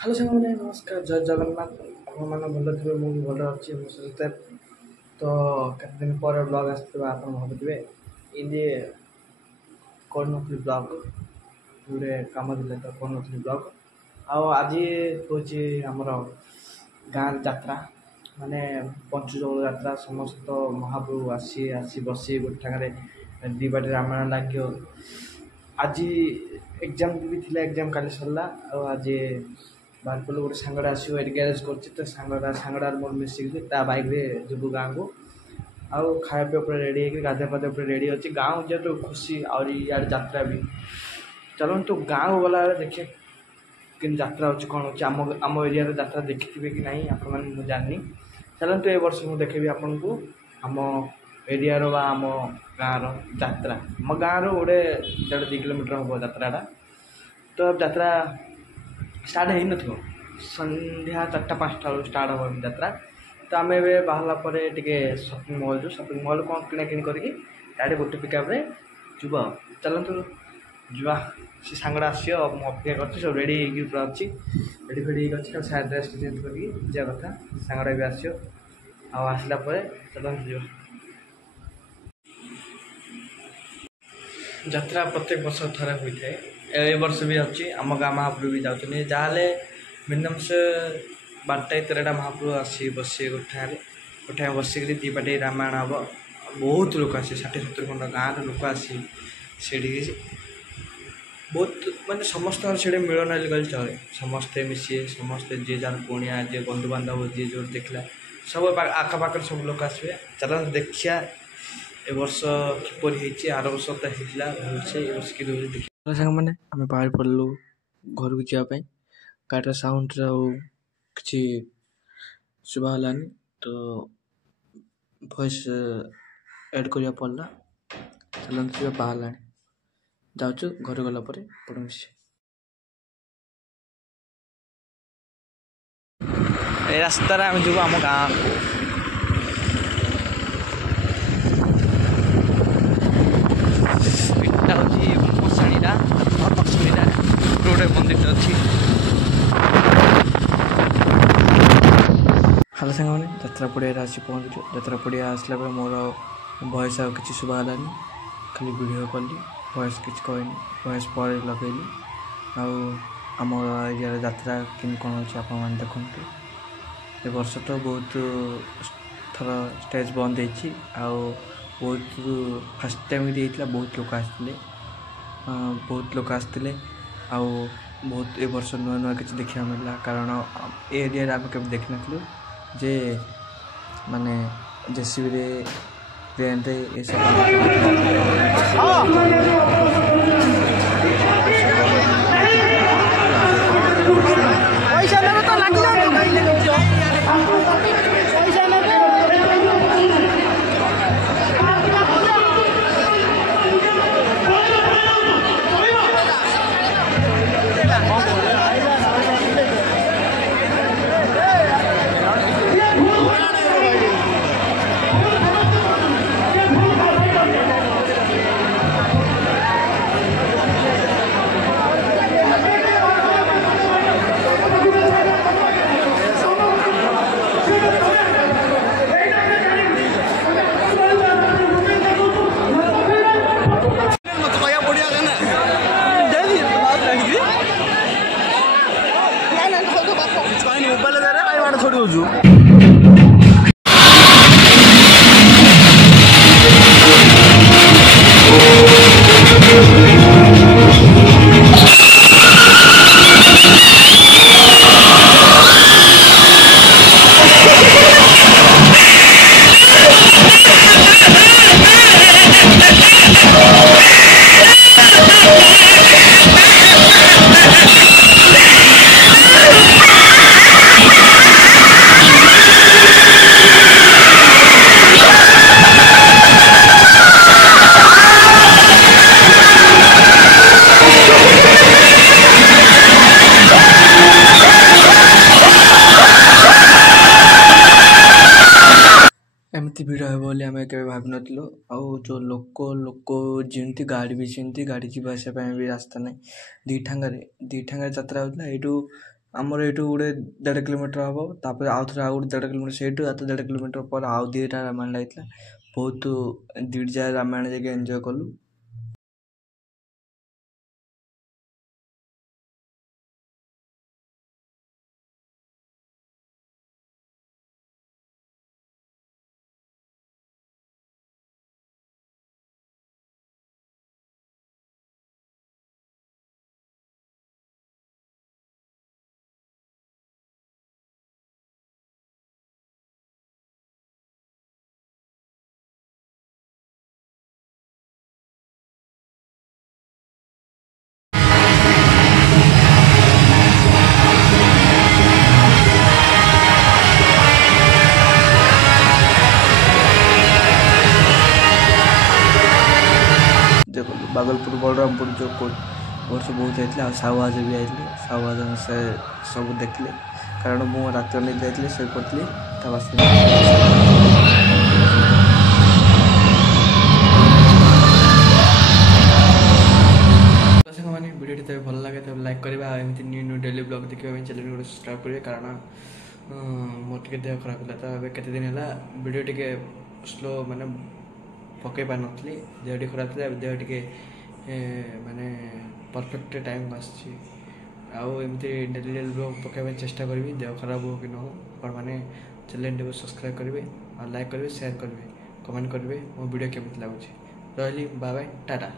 ହ୍ୟାଲୋ ସାଙ୍ଗମାନେ ନମସ୍କାର ଜୟ ଜଗନ୍ନାଥ ଆପଣମାନେ ଭଲ ଥିବେ ମୁଁ ବି ଭଲ ଅଛି ମୋ ସହିତ ତ କେତେ ଦିନ ପରେ ବ୍ଲଗ୍ ଆସିଥିବା ଆପଣ ଭାବୁଥିବେ ଏମିତି କରୁନଥିଲି ବ୍ଲଗ୍ ଗୋଟେ କାମ ଥିଲେ ତ କରୁନଥିଲି ବ୍ଲଗ୍ ଆଉ ଆଜି ହେଉଛି ଆମର ଗାଁ ଯାତ୍ରା ମାନେ ପଞ୍ଚୁଦୋଳ ଯାତ୍ରା ସମସ୍ତ ମହାପ୍ରଭୁ ଆସି ବସି ଗୋଟେ ଠାଙ୍ଗରେ ଦି ବାଟି ରାମାୟଣ ଲାଗିବ ଆଜି ଏକ୍ଜାମ୍ ବି ଥିଲା ଏକ୍ଜାମ୍ କାଲି ସରିଲା ଆଉ ଆଜି ବାହାରପଲୁ ଗୋଟେ ସାଙ୍ଗଟା ଆସିବ ଏଠି ଗ୍ୟାରେଜ୍ କରୁଛି ତ ସାଙ୍ଗଟାର ମୋର ମିଶିକି ତା ବାଇକ୍ରେ ଯିବୁ ଗାଁକୁ ଆଉ ଖାଇବା ପିଇବା ଉପରେ ରେଡ଼ି ହେଇକି ଗାଧୋଇବା ପାଧୋଇବା ଉପରେ ରେଡ଼ି ଅଛି ଗାଁ ଯେହେତୁ ଖୁସି ଆହୁରି ଇଆଡ଼େ ଯାତ୍ରା ବି ଚାଲନ୍ତୁ ଗାଁକୁ ଗଲାବେଳେ ଦେଖିବା କେମିତି ଯାତ୍ରା ହେଉଛି କ'ଣ ହେଉଛି ଆମ ଏରିଆରେ ଯାତ୍ରା ଦେଖିଥିବେ କି ନାହିଁ ଆପଣମାନେ ମୁଁ ଜାଣିନି ଚାଲନ୍ତୁ ଏ ବର୍ଷ ମୁଁ ଦେଖେଇବି ଆପଣଙ୍କୁ ଆମ ଏରିଆର ବା ଆମ ଗାଁର ଯାତ୍ରା ଆମ ଗାଁରୁ ଗୋଟେ 1.5-2 କିଲୋମିଟର ହେବ ଯାତ୍ରାଟା ତ ଯାତ୍ରା ଷ୍ଟାର୍ଟ ହେଇନଥିବ ସନ୍ଧ୍ୟା 4ଟା 5ଟା ବେଳକୁ ଷ୍ଟାର୍ଟ ହେବ ଯାତ୍ରା ତ ଆମେ ଏବେ ବାହାରିଲା ପରେ ଟିକେ ସପିଂ ମଲ୍ କ'ଣ କିଣାକିଣି କରିକି ଡାଇରେକ୍ଟ ଗୋଟେ ପିକଅପ୍ରେ ଯିବୁ ଆଉ ଚାଲନ୍ତୁ ଯିବା ସେ ସାଙ୍ଗଟା ଆସିବ ମୁଁ ଅପେକ୍ଷା କରିଛି ସବୁ ରେଡ଼ି ହେଇକି ପୁରା ଅଛି ରେଡ଼ି ଫେଡ଼ି ହେଇକି ଅଛି ଖାଲି ସାଇଡ଼୍ ଡ୍ରେସ୍ ଚେଞ୍ଜ କରିକି ଯିବା କଥା ସାଙ୍ଗଟା ବି ଆସିବ ଆଉ ଆସିଲା ପରେ ଚାଲନ୍ତୁ ଯିବା ଯାତ୍ରା ପ୍ରତ୍ୟେକ ବର୍ଷ ଥରେ ହୋଇଥାଏ ଏ ବର୍ଷ ବି ଅଛି ଆମ ଗାଁ ମହାପ୍ରଭୁ ବି ଯାଉଛନ୍ତି ଯାହାହେଲେ ମିନିମମ୍ ସେ 12-13ଟା ମହାପ୍ରଭୁ ଆସି ବସିବେ ଗୋଟାଏ ବସିକିରି ଦି ପାଟି ରାମାୟଣ ହେବ ବହୁତ ଲୋକ ଆସିବେ 60-70 ଖଣ୍ଡ ଗାଁର ଲୋକ ଆସି ସେଠିକି ବହୁତ ମାନେ ସମସ୍ତଙ୍କର ସେଇଠି ମିଳନ ହେଲେ କହିଲେ ଚଳେ ସମସ୍ତେ ମିଶିବେ ସମସ୍ତେ ଯିଏ ଯାହାର କୁଣିଆ ଯିଏ ବନ୍ଧୁବାନ୍ଧବ ଯିଏ ଯେଉଁଠି ଦେଖିଲା ସବୁ ଆଖପାଖରେ ସବୁ ଲୋକ ଆସିବେ ଚାଲନ୍ତୁ ଦେଖିବା ଏ ବର୍ଷ କିପରି ହେଇଛି ଆର ବର୍ଷ ତ ହେଇଥିଲା ଭଲସେ ଏ ବର୍ଷ କି ଦେଖିବା ସାଙ୍ଗମାନେ ଆମେ ବାହାରି ପଡ଼ିଲୁ ଘରକୁ ଯିବା ପାଇଁ ଗାଡ଼ିର ସାଉଣ୍ଡରେ ଆଉ କିଛି ଶୁଭା ହେଲାନି ତ ଭଏସ୍ ଏଡ଼୍ କରିବାକୁ ପଡ଼ିଲା ଚାଲନ୍ତୁ ଯିବା ବାହାରିଲାଣି ଯାଉଛୁ ଘରେ ଗଲା ପରେ ପଡ଼ ମିଶି ଏ ରାସ୍ତାରେ ଆମେ ଯିବୁ ଆମ ଗାଁକୁ ଏଇଟା ହେଉଛି ମଶାଣିଟା ମଶାଣିଟା ଗୋଟେ ମନ୍ଦିରଟେ ଅଛି ହ୍ୟାଲୋ ସାଙ୍ଗମାନେ ଯାତ୍ରା ପଡ଼ିଆରେ ଆସି ପହଞ୍ଚିଛୁ ଯାତ୍ରା ପଡ଼ିଆ ଆସିଲା ବେଳେ ମୋର ଭଏସ୍ ଆଉ କିଛି ଶୁଭା ହେଲାନି ଖାଲି ଭିଡ଼ିଓ କଲି ଭଏସ୍ କିଛି କହିନି ଭଏସ୍ ପରେ ଲଗେଇଲି ଆଉ ଆମ ଏରିଆର ଯାତ୍ରା କେମିତି କ'ଣ ହେଉଛି ଆପଣମାନେ ଦେଖନ୍ତୁ ଏ ବର୍ଷ ତ ବହୁତ ଥର ଷ୍ଟେଜ୍ ବନ୍ଦ ହେଇଛି ଆଉ ବହୁତ ଫାର୍ଷ୍ଟ ଟାଇମ୍ ବି ହେଇଥିଲା ବହୁତ ଲୋକ ଆସିଥିଲେ ଆଉ ବହୁତ ଏ ବର୍ଷ ନୂଆ ନୂଆ କିଛି ଦେଖିବାକୁ ମିଳିଲା କାରଣ ଏ ଏରିଆରେ ଆମେ କେବେ ଦେଖିନଥିଲୁ ଯେ ମାନେ ଜେସିବିରେ ଟ୍ରେନ୍ରେ ଏସବୁ ଏମିତି ଭିଡ଼ ହେବ ବୋଲି ଆମେ କେବେ ଭାବିନଥିଲୁ ଆଉ ଯେଉଁ ଲୋକ ଯେମିତି ଗାଡ଼ି ବି ସେମିତି ଗାଡ଼ି ଯିବା ଆସିବା ପାଇଁ ବି ରାସ୍ତା ନାହିଁ ଦି ଠାଙ୍ଗରେ ଯାତ୍ରା ହେଉଥିଲା ଏଇଠୁ ଆମର ଏଇଠୁ ଗୋଟେ 1.5 କିଲୋମିଟର ହେବ, ତାପରେ ଆଉ ଥରେ ଆଉ ଗୋଟେ 1.5 କିଲୋମିଟର ସେଇଠୁ ଆଉ 1.5 କିଲୋମିଟର ପରେ ଆଉ ଦୁଇଟା ରାମାୟଣ ଲାଗିଥିଲା। ବହୁତ ଦୁଇଟି ଜାଗା ରାମାୟଣ ଯାଇକି ଏନ୍ଜୟ କଲୁ। ବାଗଲପୁର ବଳରାମପୁର ଯେଉଁ ବର୍ଷ ବହୁତ ଯାଇଥିଲେ, ଆଉ ସାଉହାଜ ବି ଯାଇଥିଲେ। ସାଉହାଜ ସେ ସବୁ ଦେଖିଲେ, କାରଣ ମୁଁ ରାତି ଅନେକ ଯାଇଥିଲି, ଶୋଇପଡ଼ିଥିଲି। ତା ବାସି ସାଙ୍ଗମାନେ ଭିଡ଼ିଓଟି ତେବେ ଭଲ ଲାଗେ ତେବେ ଲାଇକ୍ କରିବା, ଆଉ ଏମିତି ନ୍ୟୁ ଡେଲି ବ୍ଲଗ୍ ଦେଖିବା ପାଇଁ ଚ୍ୟାନେଲ୍ ଗୋଟେ ସବସ୍କ୍ରାଇବ୍ କରିବେ। କାରଣ ମୋର ଟିକେ ଦେହ ଖରାପ ହେଲା, ତ ଏବେ କେତେ ଦିନ ହେଲା ଭିଡ଼ିଓ ଟିକେ ସ୍ଲୋ ମାନେ ପକାଇ ପାରିନଥିଲି। ଦେହ ଟିକେ ଖରାପ ଥିଲା, ଏବେ ଦେହ ଟିକେ ମାନେ ପରଫେକ୍ଟ ଟାଇମ୍ ଆସିଛି। ଆଉ ଏମିତି ଡେଲି ବ୍ଲଗ୍ ପକାଇବା ପାଇଁ ଚେଷ୍ଟା କରିବି, ଦେହ ଖରାପ ହଉ କି ନ ହଉ। ଆପଣମାନେ ଚ୍ୟାନେଲ୍ଟିକୁ ସବସ୍କ୍ରାଇବ୍ କରିବେ, ଆଉ ଲାଇକ୍ କରିବେ, ସେୟାର କରିବେ, କମେଣ୍ଟ କରିବେ ମୋ ଭିଡ଼ିଓ କେମିତି ଲାଗୁଛି। ରହିଲି, ବାଏ ବାଏ, ଟାଟା।